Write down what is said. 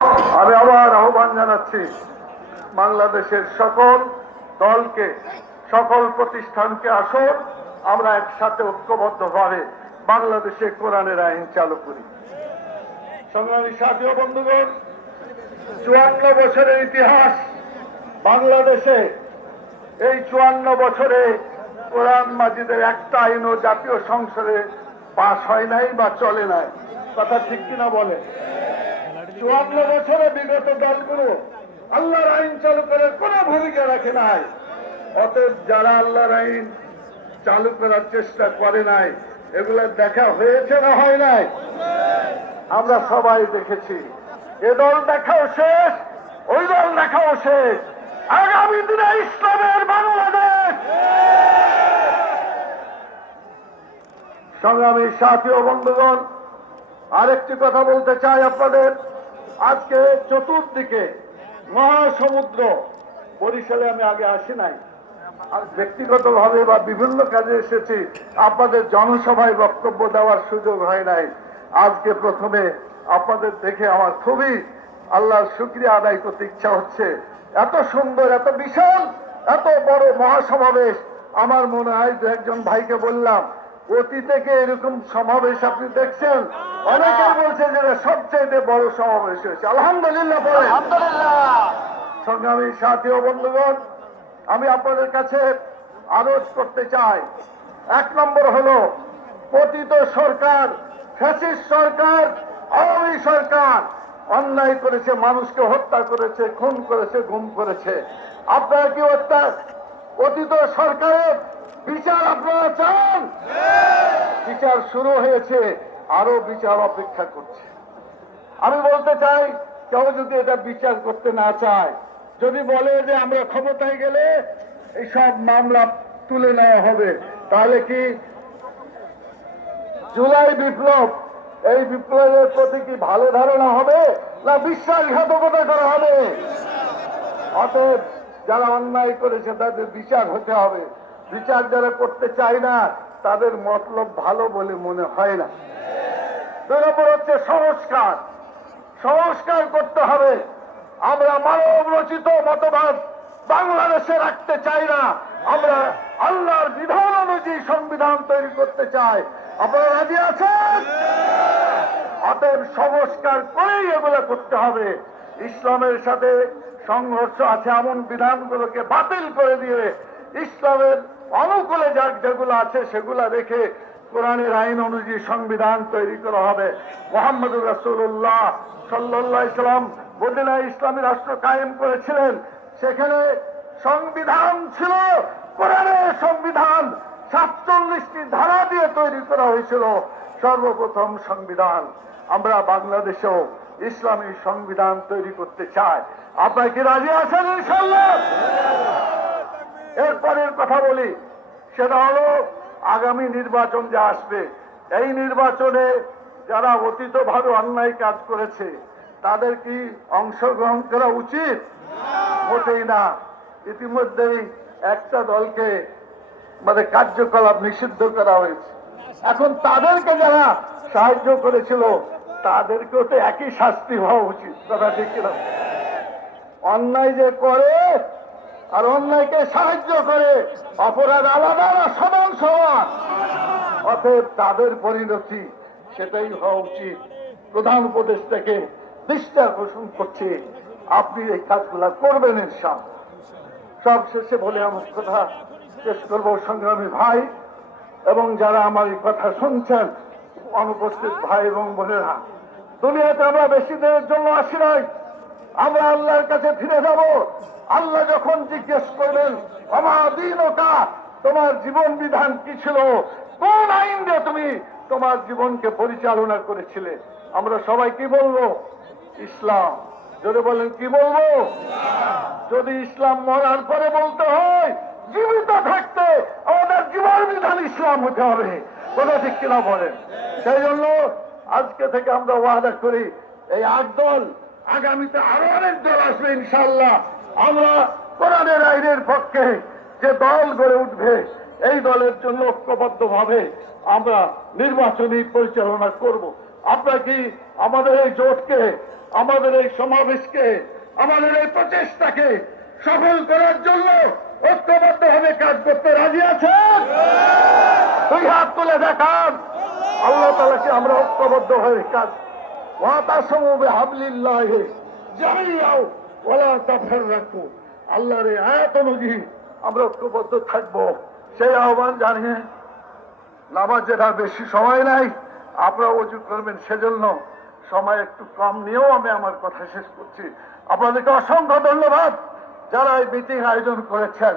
আমি আবার আহ্বান জানাচ্ছি বাংলাদেশের সকল দলকে, সকল প্রতিষ্ঠানকে আসুন আমরা একসাথে ঐক্যবদ্ধভাবে বাংলাদেশে কোরআনের আইন চালু করি। সংগ্রামী সাথী ও বন্ধুগণ, 54 বছরের ইতিহাস বাংলাদেশে। এই 54 বছরে কোরআন মাজিদের একটা আইনও জাতীয় সংসদে পাশ হয় নাই বা চলে নাই। কথা ঠিক কিনা বলে? 54 বছরে বিগত দলগুলো আল্লাহর আইন চালু করার কোন ভূমিকা রাখে নাই। অতএব যারা আল্লাহর আইন চালু করার চেষ্টা করে নাই, এগুলো দেখা হয়েছে না হয় নাই? আমরা সবাই দেখেছি। এ দল দেখাও শেষ, ওই দল দেখাও শেষ। আগামী দিনে ইসলামের বাংলাদেশ। সংগ্রামী সাথী ও বন্ধুগণ, আরেকটি কথা বলতে চাই আপনাদের। আজকে চতুর্দিকে মহাসমুদ্র। বরিশালে আমি আগে আসি নাই, আর ব্যক্তিগতভাবে বা বিভিন্ন কাজে এসেছি, আপনাদের জনসভায় বক্তব্য দেওয়ার সুযোগ হয় নাই। আজকে প্রথমে আপনাদের দেখে আমার খুবই আল্লাহর শুকরিয়া আদায় করতে ইচ্ছা হচ্ছে। এত সুন্দর, এত বিশাল, এত বড় মহাসমাবেশ। আমার মনে হয় দু একজন ভাইকে বললাম, অতীতে এরকম সমাবেশ আপনি দেখছেন? অনেকেই বলছে যে সবচেয়ে বড় সমাবেশ হয়েছে। আলহামদুলিল্লাহ বলে। সংগ্রামী সাথী ও বন্ধুগণ, আমি আপনাদের কাছে আরজ করতে চাই। 1 নম্বর হলো, পতিত সরকার, ফ্যাসিস্ট সরকার, আওয়ামী সরকার অন্যায় করেছে, মানুষকে হত্যা করেছে, খুন করেছে, গুম করেছে। আপনারা কি পতিত সরকারের বিচার আপনারা চান? বিচার শুরু হয়েছে, আরো বিচার অপেক্ষা করছে। আমি বলতে চাই, কেউ যদি এটা বিচার করতে না চায়, যদি বলে যে আমরা ক্ষমতায় গেলে এইসব মামলা তুলে নেওয়া হবে, তাহলে কি জুলাই বিপ্লব, এই বিপ্লবের প্রতি কি ভালো ধারণা হবে, না বিশ্বাসঘাতকতা করা হবে? অতএব যারা অন্যায় করেছে তাদের বিচার হতে হবে। বিচার যারা করতে চায় না, তাদের মতলব ভালো বলে মনে হয় না। 2 নম্বর হচ্ছে সংস্কার। সংস্কার করতে হবে। আমরা মানব রচিত মতবাদ বাংলাদেশে রাখতে চাই না। আমরা আল্লাহর বিধান অনুযায়ী সংবিধান তৈরি করতে চাই। আপনারা রাজি আছেন? অতএব সংস্কার করেই এগুলো করতে হবে। ইসলামের সাথে সংঘর্ষ আছে এমন বিধানগুলোকে বাতিল করে দিয়ে ইসলামের অনুকূলে যেগুলো আছে সেগুলো রেখে কোরআনের আইন অনুযায়ী সংবিধান তৈরি করা হবে। মুহাম্মদুর রাসূলুল্লাহ সাল্লাল্লাহু আলাইহি সাল্লাম মদিনায় ইসলামী রাষ্ট্র কায়েম করেছিলেন। সেখানে সংবিধান ছিল কোরআনের সংবিধান। 47টি ধারা দিয়ে তৈরি করা হয়েছিল সর্বপ্রথম সংবিধান। আমরা বাংলাদেশেও ইসলামী সংবিধান তৈরি করতে চাই। আপনারা কি রাজি আছেন ইনশাআল্লাহ? এরপরের কথা বলি, সেটা হলো আগামী নির্বাচন যে আসবে, এই নির্বাচনে যারা অতীতভাবে অন্যায় কাজ করেছে তাদের কি অংশগ্রহণ করা উচিত? মোটেই না। ইতিমধ্যেই একটা দলকে কার্যকলাপ নিষিদ্ধ করা হয়েছে। এখন তাদেরকে যারা সাহায্য করেছিল তাদেরকেও তো একই শাস্তি হওয়া উচিত। কথা ঠিক কিনা? অন্যায় যে করে আর অন্যায়কে সাহায্য করে, অপরাধ আলাদা না, সমান সমান। অতএব তাদের পরিণতি সেটাই হওয়া উচিত। প্রধান উপদেষ্টাকে দৃষ্টি আকর্ষণ করছে, আপনি এই কাজগুলা করবেন ইনশাআল্লাহ। সব শেষে বলে আমার কথা শেষ করব। সংগ্রামী ভাই এবং যারা আমার এই কথা শুনছেন, অনুপস্থিত ভাই এবং বোনেরা, দুনিয়াতে আমরা বেশি দিনের জন্য আসি নাই। আমরা আল্লাহর কাছে ফিরে যাব। আল্লাহ যখন জিজ্ঞেস করবেন, আমা দীনুকা, তোমার জীবন বিধান কি ছিল, কোন আইন দিয়ে তুমি তোমার জীবনকে পরিচালনা করেছিলে, আমরা সবাই কি বলবো? ইসলাম। যদি বলেন কি বলবো? যদি ইসলাম মরার পরে বলতে হয়, জীবিত থাকতে আমাদের জীবন বিধান ইসলাম হতে হবে। কথা ঠিক কিনা বলেন? সেই জন্য আজকে থেকে আমরা ওয়াদা করি, এই 8 দল, আগামীতে আরো অনেক দল আসবে ইনশাআল্লাহ। আমরা কোরআনের আইনের পক্ষে যে দল গড়ে উঠবে, এই দলের জন্য ঐক্যবদ্ধভাবে আমরা নির্বাচনী পরিচালনা করব। আপনারা কি আমাদের এই জোটকে, আমাদের এই সমাবেশকে, আমাদের এই প্রচেষ্টাকে সফল করার জন্য ঐক্যবদ্ধভাবে কাজ করতে রাজি আছেন? দুই হাত তুলে দেখান। আল্লাহ তাআলাকে আমরা ঐক্যবদ্ধ হয়ে কাজ ওয়াতাসমু বিহাবলিল্লাহি জামিআও ওয়ালা তাফাররাকু, আল্লাহর এই আয়াত অনুযায়ী আমরা ঐক্যবদ্ধ থাকবো, সেই আহ্বান জানিয়ে নামাজের আর বেশি সময় নাই, আপনারা ওযু করবেন, সেজন্য সময় একটু কম নিয়েও আমি আমার কথা শেষ করছি। আপনাদেরকে অসংখ্য ধন্যবাদ যারা এই মিটিং আয়োজন করেছেন।